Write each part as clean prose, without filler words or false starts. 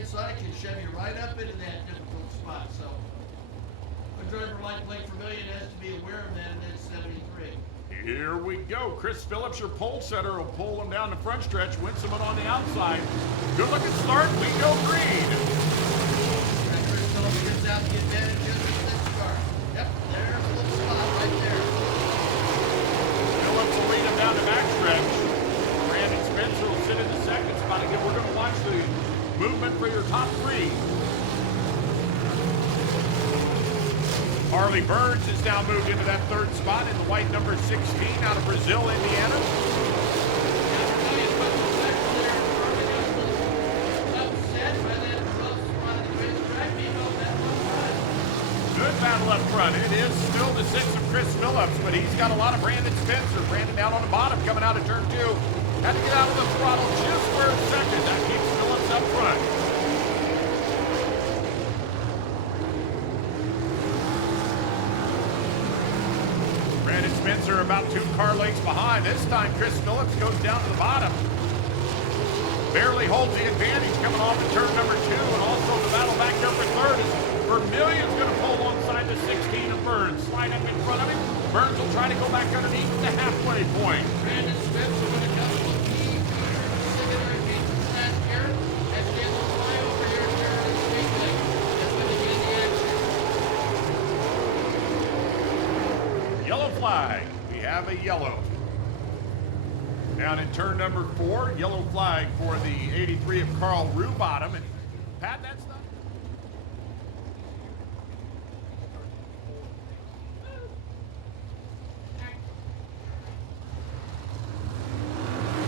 inside can shove you right up into that difficult spot. So a driver like Blake Vermillion has to be aware of that in that 73. Here we go. Chris Phillips, your pole setter, will pull him down the front stretch. Winseman on the outside. Good looking start. We go green. And Chris Phillips gets out the advantage of this car. Yep, there's a little spot right there. Phillips will lead him down the back stretch. Brandon Spencer will sit in the second spot. Again, we're going to watch the movement for your top three. Harley Burns is now moved into that third spot in the white number 16 out of Brazil, Indiana. Good battle up front. It is still the 6 of Chris Phillips, but he's got a lot of Brandon Spencer. Brandon down on the bottom coming out of turn 2. Had to get out of the throttle just for a second. That keeps Phillips up front. Brandon Spencer about 2 car lengths behind. This time Chris Phillips goes down to the bottom. Barely holds the advantage coming off of turn number 2, and also the battle back there for third is Vermillion's going to pull alongside the 16 of Burns. Slide up in front of him. Burns will try to go back underneath the halfway point. Brandon Spencer, when it comes to the secondary features last year, has been able to fly over here during the Speedway. That's when they get the action. Yellow flag. We have a yellow. Down in turn number 4, yellow flag for the 83 of Carl Rubottom. And Pat, that's not...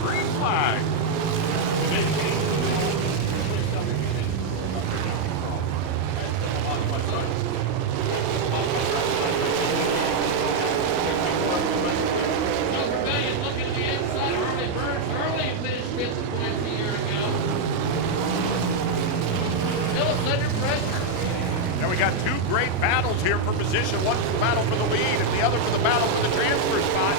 Green flag. Now we got 2 great battles here for position. One for the battle for the lead and the other for the battle for the transfer spot.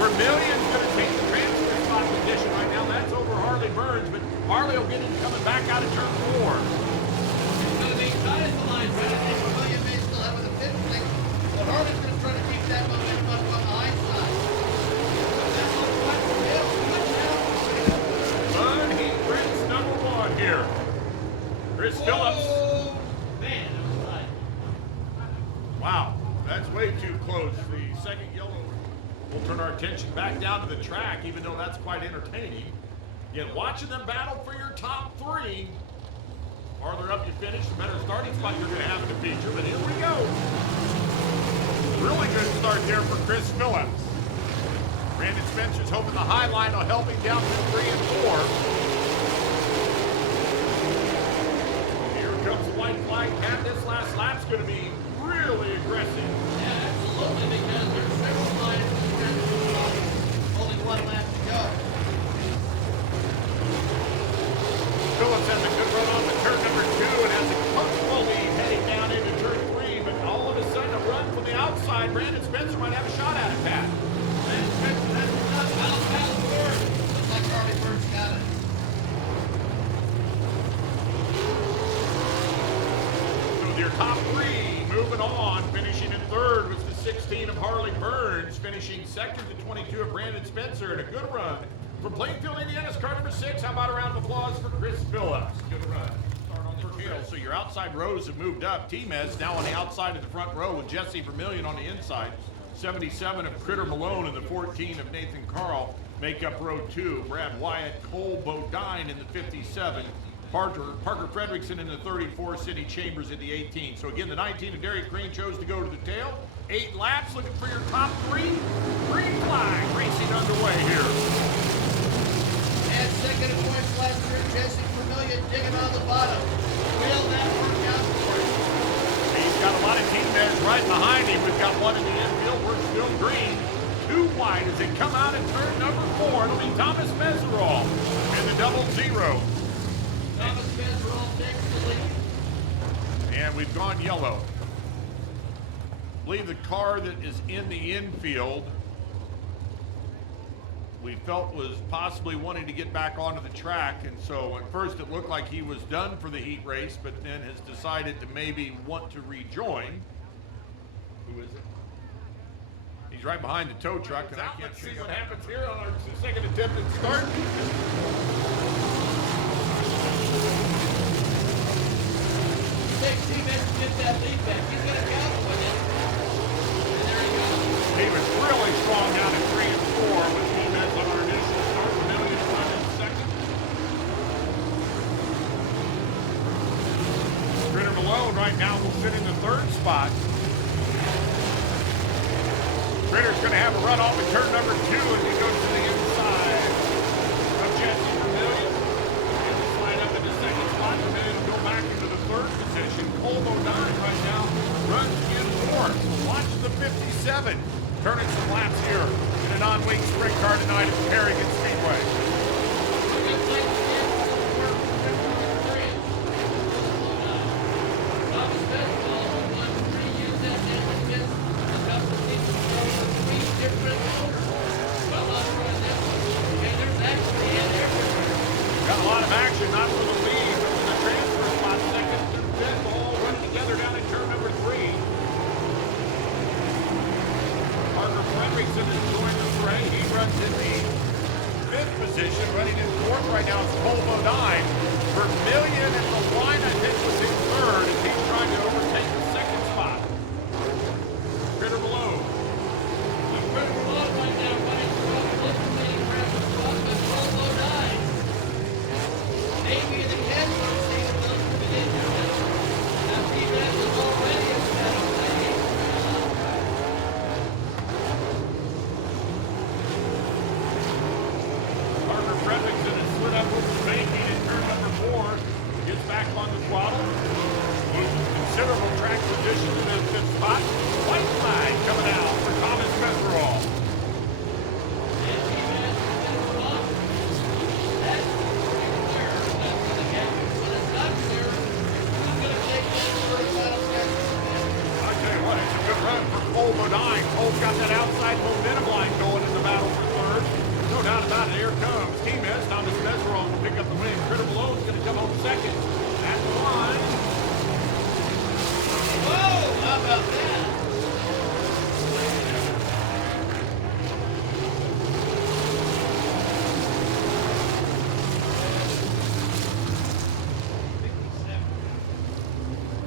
Vermillion's going to take the transfer spot position right now. That's over Harley Burns, but Harley will get him coming back out of turn 4. It's going to be tight as the line. Vermillion may still have with a 5th link, but Harley's going to try to keep that momentum up on the high side. That's what Blake Vermillion. Bud Heat Race number 1 here. Chris Phillips. Man, that was tight. Wow, that's way too close. The second yellow. We'll turn our attention back down to the track, even though that's quite entertaining. Again, watching them battle for your top 3. Farther up you finish, the better starting spot you're going to have in the feature. But here we go. Really good start there for Chris Phillips. Brandon Spencer's hoping the high line will help him down to 3 and 4. Here comes the white flag. Pat, this last lap's going to be really aggressive. Yeah, absolutely, because there's several lines in the only 1 lap to go. Phillips has a good run on the turn number 2 and has a comfortable lead heading down into turn 3, but all of a sudden a run from the outside. Brandon Spencer might have a shot at it, Pat. Brandon Spencer has a shot. Battle forward. Looks like Harley Burns got it. Your top 3 moving on, finishing in 3rd was the 16 of Harley Burns, finishing 2nd to 22 of Brandon Spencer, and a good run from Plainfield, Indiana's car number 6. How about a round of applause for Chris Phillips? Good run. Start on the tail. So your outside rows have moved up. T-Mez now on the outside of the front row with Jesse Vermillion on the inside. 77 of Critter Malone and the 14 of Nathan Carl make up row 2. Brad Wyatt, Cole Bodine in the 57. Parker Fredrickson in the 34, Sidney Chambers in the 18. So again, the 19 of Derek Green chose to go to the tail. 8 laps, looking for your top 3. Green flag racing underway here. And second in points last year, Jesse Vermillion digging on the bottom. Will that work out for him? He's got a lot of teammates right behind him. We've got one in the infield. We're still green. 2 wide as they come out in turn number 4. It'll be Thomas Meserol in the 00. Thomas Meserol takes the lead. And we've gone yellow. I believe the car that is in the infield we felt was possibly wanting to get back onto the track. And so at first it looked like he was done for the heat race, but then has decided to maybe want to rejoin. Who is it? He's right behind the tow truck, and I can't Let's see figure what out. happens here on our second attempt at start. Big teammate to get that lead back. He's gonna battle with it. And there he goes. He was really strong down at 3 and 4 with Gomez on our initial start. Million running second. Critter Malone right now will sit in the third spot. Critter's going to have a run off at turn number 2 as he goes to the inside of Jesse Vermillion. And will slide up into second spot. Vermillion will go back into the third position. Cole Bodine right now runs in fourth. Watch the 57. Turning some laps here in a non-wing sprint car tonight at Paragon Speedway. Got a lot of action, not for the lead, but for the transfer spot. Second through fifth, all running together down at turn number 3. Parker Fredrickson has joined the fray. He runs in the 5th position. Running in 4th right now is Cole Bodine. Vermillion at the line, I think, was in 3rd, and he's trying to overtake the 2nd spot. Critter Malone. Maybe the catch was saying a little bit in there. Now, P-Man was already a battle. Parker Fredrickson has slid up over the banking in turn number 4. Gets back on the throttle. Loses considerable track position in that 5th spot. White flag coming out for Thomas Meserol. And P-Man is off. That's pretty clear. That's going to get when it's not clear. I'm going to take this for a final check. I tell you what, it's a good run for Cole Bodine. Cole's got that outside momentum line going in the battle for 3rd. No doubt about it. Here comes Team S. Thomas Meserol will pick up the win. Critter Malone's going to come home 2nd. At the line. Whoa, how about that?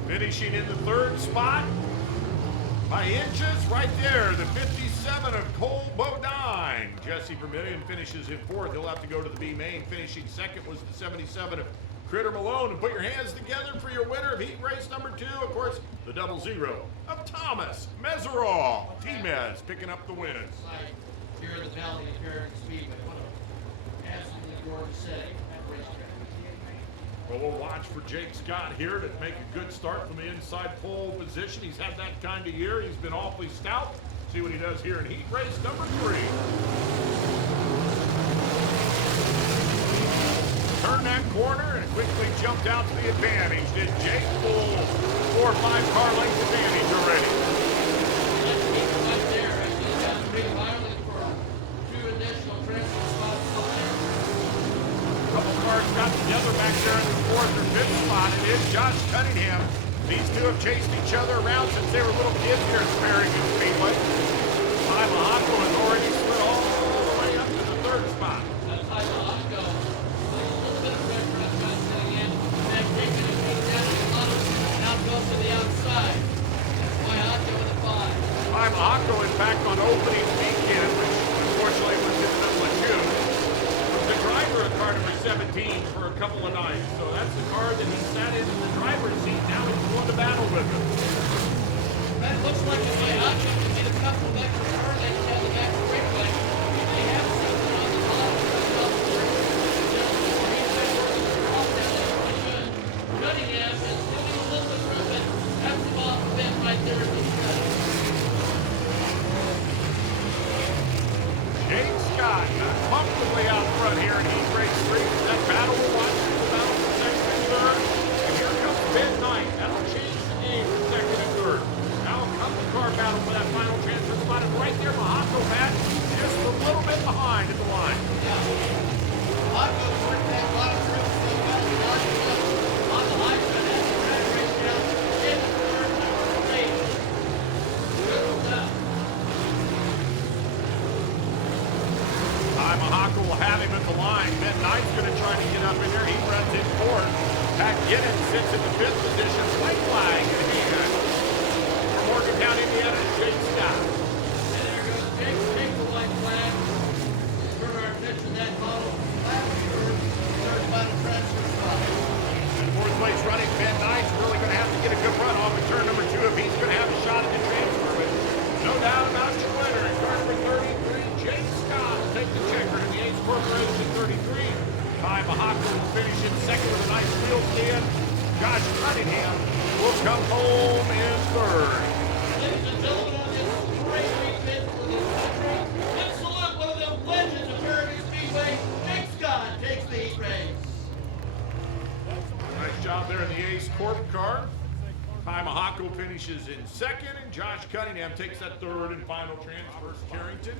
Finishing in the 3rd spot by inches right there, the 57 of Cole Bodine. Jesse Vermillion finishes in 4th. He'll have to go to the B main. Finishing 2nd was the 77 of Critter Malone. And put your hands together for your winner of heat race number 2. Of course, the 00 of Thomas Meserol. T-Mez picking up the win. Like here in the Valley of Paragon Speedway. What an absolutely gorgeous setting at racetrack. Well, we'll watch for Jake Scott here to make a good start from the inside pole position. He's had that kind of year. He's been awfully stout. See what he does here in heat race number 3. Turned that corner and quickly jumped out to the advantage. Did Jake pull 4 or 5 car length advantage already? Let's keep it right there. Actually, that's big Ireland for 2 additional transfer spots. Couple cars got together back there in the 4th or 5th spot. It is Josh Cunningham. These two have chased each other around since they were little kids here at Paragon Speedway. Mahako has already slid all the way up to the 3rd spot. That's high Mahako. A little bit of pressure on Josh Cunningham. Then taking his feet down to the bottom. Now goes to the outside. Mahako in the 5. Mahako, in fact, on opening weekend, which unfortunately was in June, was the driver of car number 17 for a couple of nights. So that's the car that he sat in the driver's seat. Now he's going to battle with him. That looks like a Mahako can get a couple of extra car lanes down the back straightaway. They have something on the bottom. Cunningham is moving a little bit through, but that's the ball bent right there at the stretch. Jake Scott comfortably out front here in heat race 3. That battle will watch the battle for 2nd and 3rd. And here comes Ben Knight. That'll change the game for 2nd and 3rd. Now a couple car battle for that final transfer spot. And right there, Mahako, Matt, just a little bit behind at the line. McKinnon sits in the 5th position. White flag in hand. For Morgantown, Indiana, Jake Scott. And there goes Jake. Take the white flag. Turn our attention to that model. Last year, third final transfer spot. And 4th place running, Ben Knight's really going to have to get a good run off of turn number 2 if he's going to have a shot at the transfer. But no doubt about your winner. In car number 33, Jake Scott will take the checker in the Ace Corporation 33. Ty Mahaka will finish in second with a nice field stand. Josh Cunningham will come home in 3rd. Ladies and gentlemen, on this great weekend for this country, let's salute one of the legends of Paragon Speedway. Jake Scott takes the heat race. Nice job there in the Ace Corp car. Ty Mahako finishes in second, and Josh Cunningham takes that 3rd and final transfer to Carrington.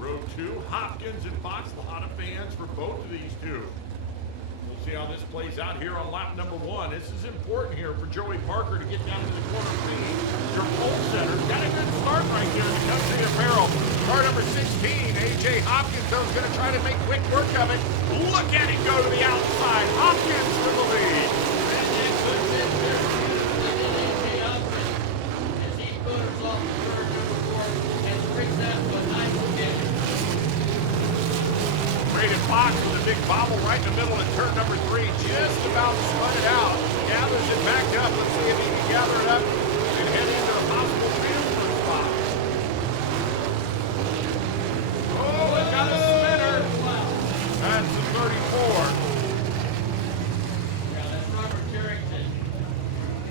Row 2, Hopkins and Fox, a lot of fans for both of these two. We'll see how this plays out here on lap number 1. This is important here for Joey Parker to get down to the corner lead. Your pole setter got a good start right there in the Country Apparel. Car number 16, A.J. Hopkins, though, is going to try to make quick work of it. Look at him go to the outside. Hopkins for the lead. Braden Fox with a big bobble right in the middle of turn number 3. Just about spun it out. Gathers it back up. Let's see if he can gather it up and head into a possible transfer spot. Oh, it got a spinner. That's the 34. Yeah, that's Robert Carrington.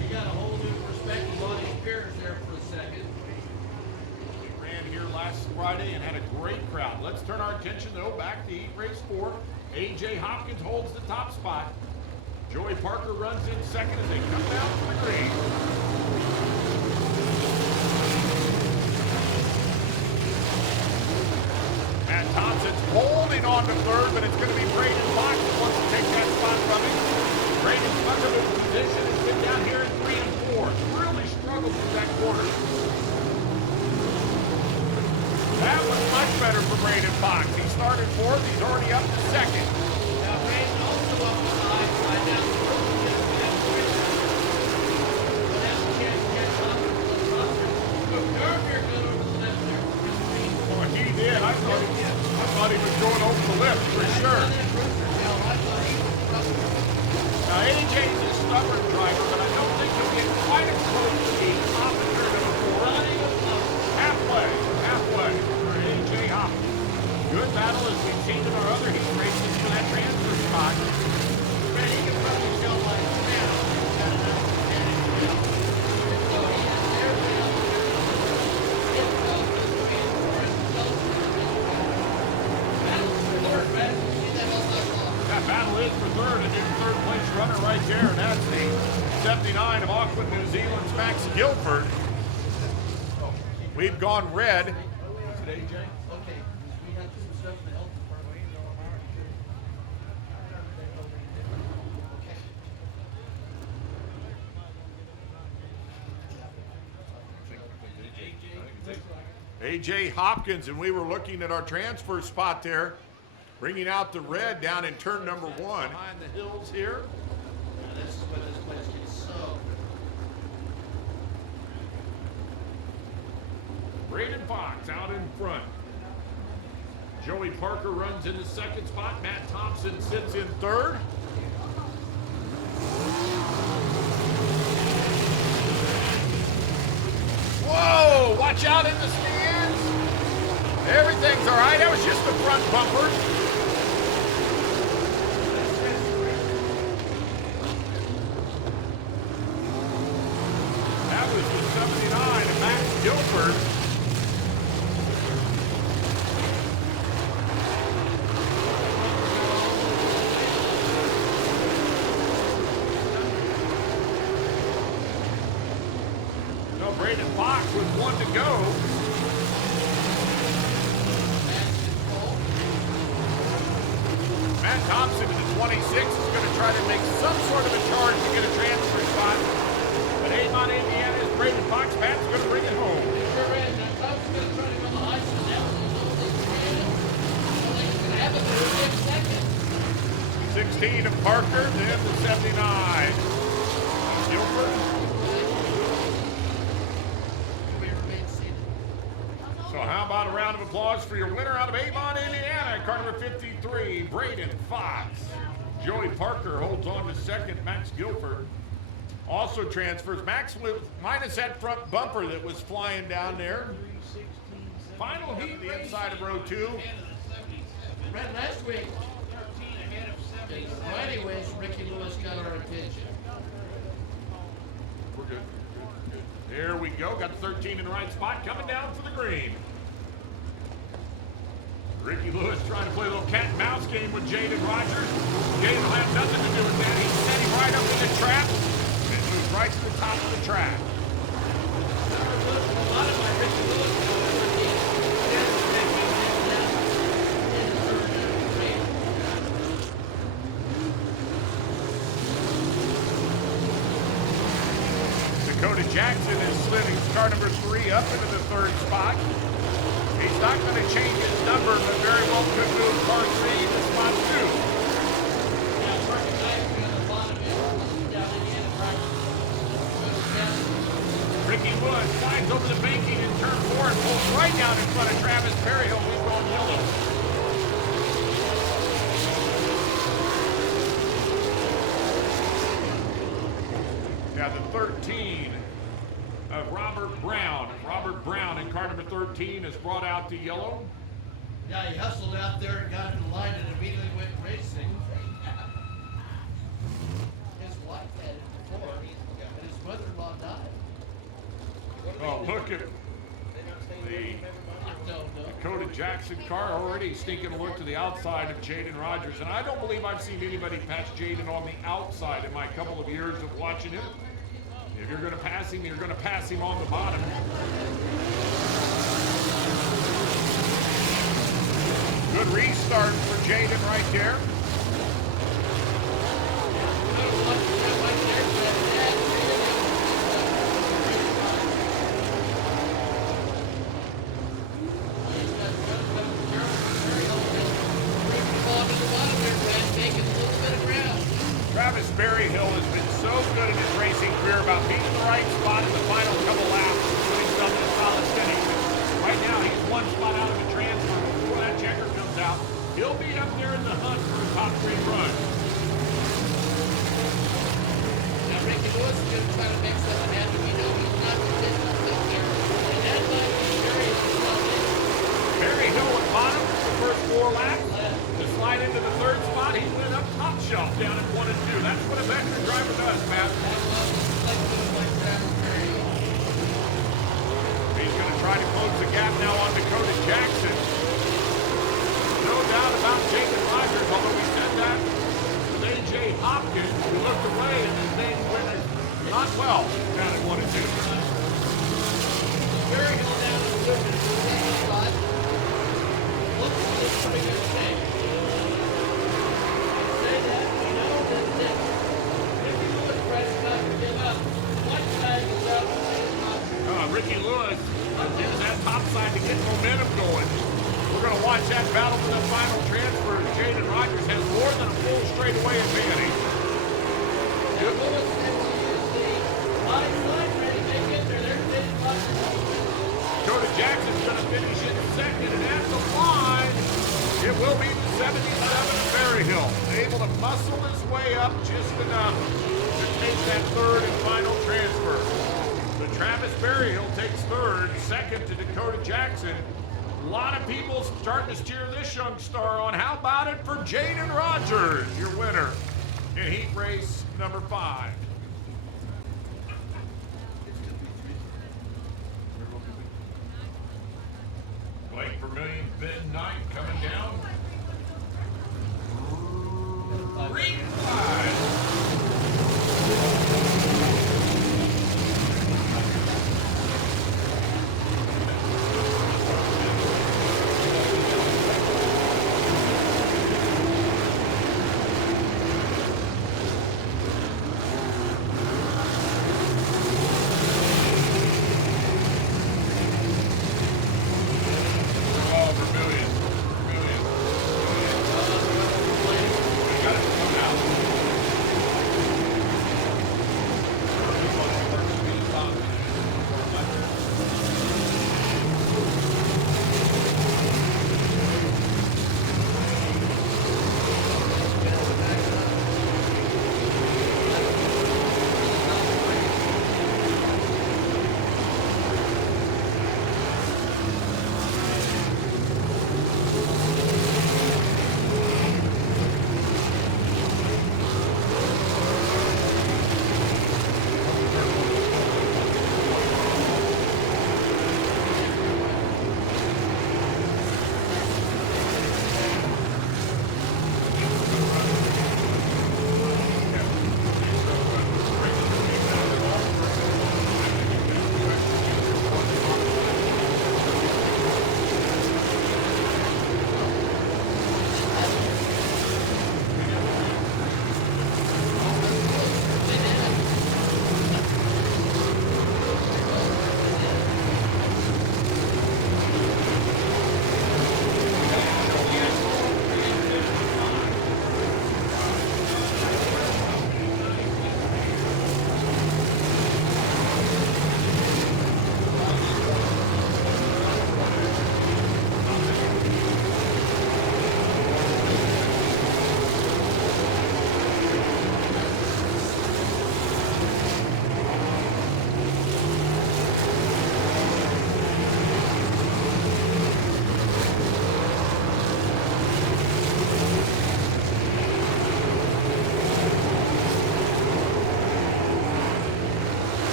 He got a whole new perspective on his peers there for a second. We ran here last Friday and had a great crowd. Let's turn our attention, though, back to heat race 4. A.J. Hopkins holds the top spot. Joey Parker runs in second as they come down to the green. Matt Thompson's holding on to 3rd, but it's going to be Braden Fox that wants to take that spot from him. Braden's stuck in his position. Has been down here in 3 and 4. Really struggled through that quarter. That was much better for Braden Fox. He started 4th. He's already up to 2nd. Now, Braden also up the side down the road. But now we can't get up to the front. Look, Darby got over the left there. Oh, he did. I thought he was going over the lip for sure. Now, AJ's a stubborn driver, but I don't think he'll get quite as close to the top of turn number 4. Halfway for A.J. Hopkins. Good battle as we've seen in our other heat races for that transfer spot. Man, he can probably show like a man. That battle is for 3rd, a new 3rd place runner right there, and that's the 79 of Auckland, New Zealand's Max Guilford. We've gone red. Today, Jay? Okay, we have some stuff in the health department. A.J. Hopkins, and we were looking at our transfer spot there, bringing out the red down in turn number 1. Behind the hills here. Now, this is where this place gets so. Braden Fox out in front. Joey Parker runs in the 2nd spot. Matt Thompson sits in 3rd. Whoa! Watch out in the stands. Everything's all right. That was just the front bumper. That was the 79 of Max Guilford. No, Braden Fox with 1 to go. Matt Thompson in the 26 is going to try to make some sort of a charge to get a transfer spot. But Avon, Indiana is Braden Fox. Matt's going to bring it home. Sure is. Now, Thompson's going to try to go the high side. That was a little bit creative. I think he's going to have it for the next second. He's 16 of Parker, then the 79. Guilford. So how about a round of applause for your winner out of Avon, Indiana, car number 53, Braden Fox. Joey Parker holds on to second. Max Guilford also transfers. Max with minus that front bumper that was flying down there. Final heat, the inside of row 2. Brett, last week, well, anyways, Ricky Lewis got our attention. We're good. There we go. Got 13 in the right spot. Coming down for the green. Ricky Lewis trying to play a little cat and mouse game with Jaden Rogers. Jaden will have nothing to do with that. He's setting right up in the trap and moves right to the top of the track. A lot of my Ricky Lewis Dakota Jackson is sliding car number 3 up into the 3rd spot. He's not going to change his number, but very well could move car 3 to spot 2. Ricky Lewis slides over the banking in turn 4 and pulls right down in front of Travis Berryhill, who's going yellow. Now the 13 of Robert Brown. Robert Brown in car number 13 is brought out to yellow. Yeah, he hustled out there and got in the line and immediately went racing. His wife had it before, and his mother-in-law died. Oh, look at the No. Dakota Jackson car already sneaking a look to the outside of Jaden Rogers. And I don't believe I've seen anybody pass Jaden on the outside in my couple of years of watching him. If you're going to pass him, you're going to pass him on the bottom. Good restart for Jaden right there. Travis Berryhill has been so good in his racing career about being in the right spot in the final couple laps and putting himself in a solid finish. Right now, he's one spot out of the transfer. Before that checker comes out, he'll be up there in the hunt for a top 3 run. Now, Ricky Lewis is going to try to make something happen. You know, he's not consistent up there. And that might be Berryhill at bottom the first 4 laps. To slide into the 3rd spot, he went up top shelf down at 1 and 2. That's what a veteran driver does, Matt. He's going to try to close the gap now on Dakota Jackson. No doubt about Jaden Rogers, although we said that with A.J. Hopkins, who looked away and his name went not well down at 1 and 2. Berryhill down in the 2nd spot. Looks like it's pretty good shape. Ricky Lewis using that top side to get momentum going. We're going to watch that battle for the final transfer. Jaden Rogers has more than a full straightaway advantage. Dakota Jackson's going to finish in 2nd, and at the line, it will be the 77 of Berryhill. Able to muscle his way up just enough to take that 3rd and final transfer. Travis Berryhill takes 3rd, 2nd to Dakota Jackson. A lot of people starting to steer this young star on. How about it for Jaden Rogers, your winner in heat race number 5. Blake Vermillion, Ben Knight coming down. Green flag.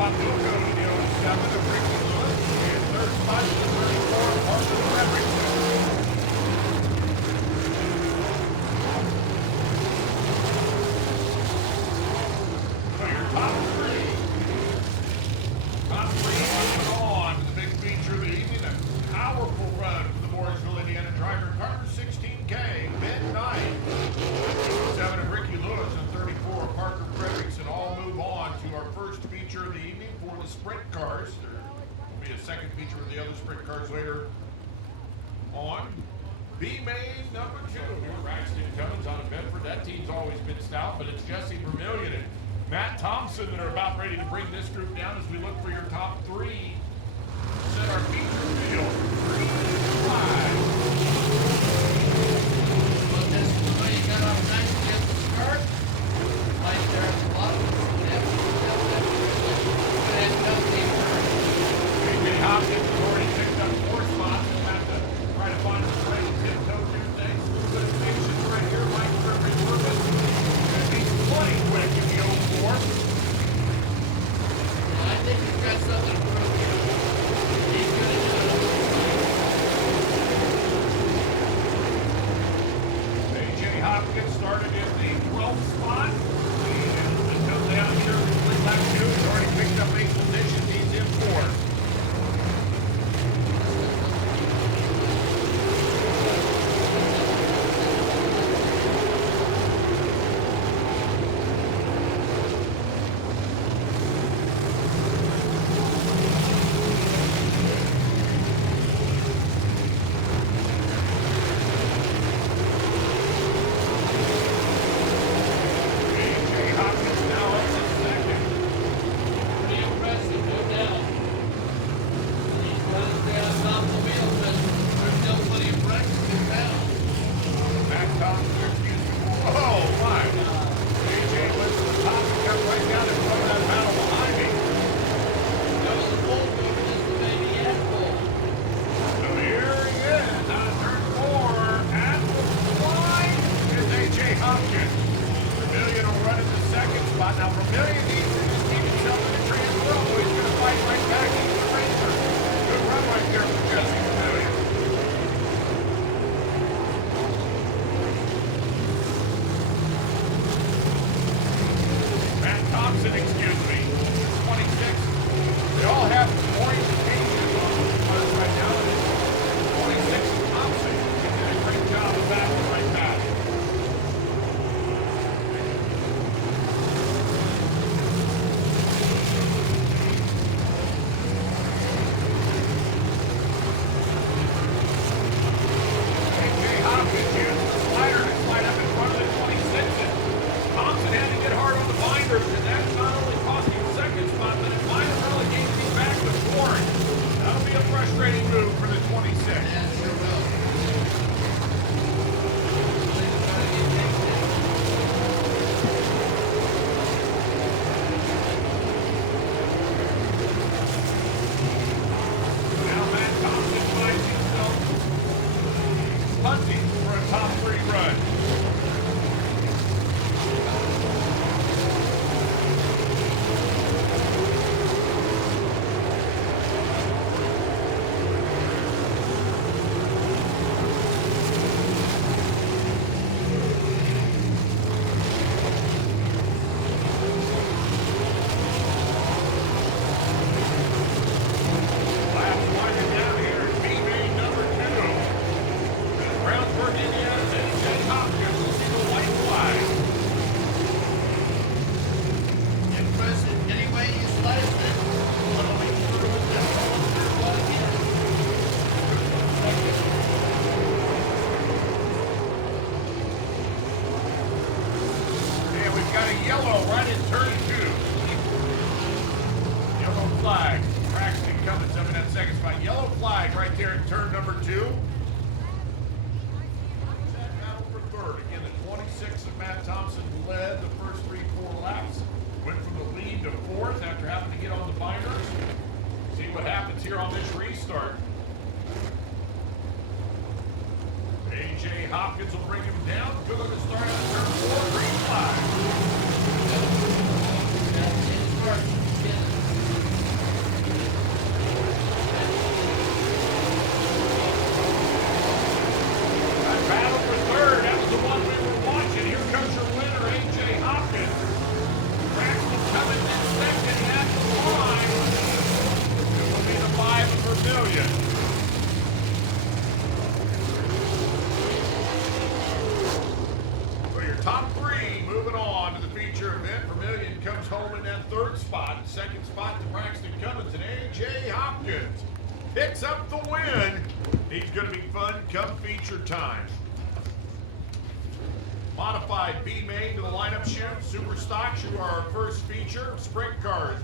spot will go to the 07 of Ricky Lewis. And third spot is the 34 of Parker Frederickson. So your top three. Top three moving on to the big feature of the evening. A powerful run for the Mooresville, Indiana driver. Car 16K, Ben Knight. 7 of Ricky Lewis and 34 of Parker Frederickson all move on to our first feature of the evening for the sprint cars. There will be a second feature of the other sprint cars later on. B-Main number 2. Braxton Cummins on a Bedford. That team's always been stout, but it's Jesse Vermillion and Matt Thompson that are about ready to bring this group down as we look for your top 3. Set our feature field. Green flag. But this is the way you got off nice at the start. Right there at the bottom. A.J. Hopkins has already picked up 4 spots. He'll have to try to find a way to tiptoe through things. A little bit of patience right here. Mike Griffin Purvis. And he's plenty quick in the 04. I think you've got something to prove here. He's going to do it. A.J. Hopkins started in the 12th spot. And until down here, complete lap 2. He's already picked up 8 positions. He's in 4th. A.J. Hopkins now up to 2nd. Pretty impressive, no doubt. He's running down top of the wheel, but there's still plenty of practice in town. Matt Thompson, excuse me. Whoa, my. A.J. went to the top and got right down in front of that battle behind me. That was a bull cover, just the baby and bull. So here he is on turn 4. At the line is A.J. Hopkins. Vermillion will run in the 2nd spot. Now Vermillion needs to just keep himself in the transfer, although he's going to fight right back into the racer. Good run right there from Jesse Vermillion. Matt Thompson, excuse me, 26. They all have orientations on those cars right now. And it's 26 Thompson. He did a great job of backing right back. A.J. Hopkins used the slider to slide up in front of the 26s. Thompson had to get hard on the binders, and that's not only cost him 2nd spot, but it might have relegated him back to 4th. That'll be a frustrating move for the 26. Yeah, sure will. Things gotta get fixed now. Now Matt Thompson finds himself hunting for a top 3 run. Last winding down here is B-Main number 2. Brownsburg, Indiana's A.J. Hopkins will see the white flag. Impressive. Any way you slice it, following through with that one again. And we've got a yellow right in turn 2. Yellow flag. Braxton Cummins up in that 2nd spot. Yellow flag right there in turn number 2. Battle for 3rd. Again, the 26 of Matt Thompson led the first 3-4 laps. Went from the lead to 4th after having to get on the binders. See what happens here on this restart. A.J. Hopkins will bring him down. Good to start out turn 4. Green flag. That's his start. home in that third spot. Second spot to Braxton Cummins and A.J. Hopkins picks up the win. He's going to be fun come feature time. Modified B main to the lineup shift. Super stocks, you are our first feature. Sprint cars.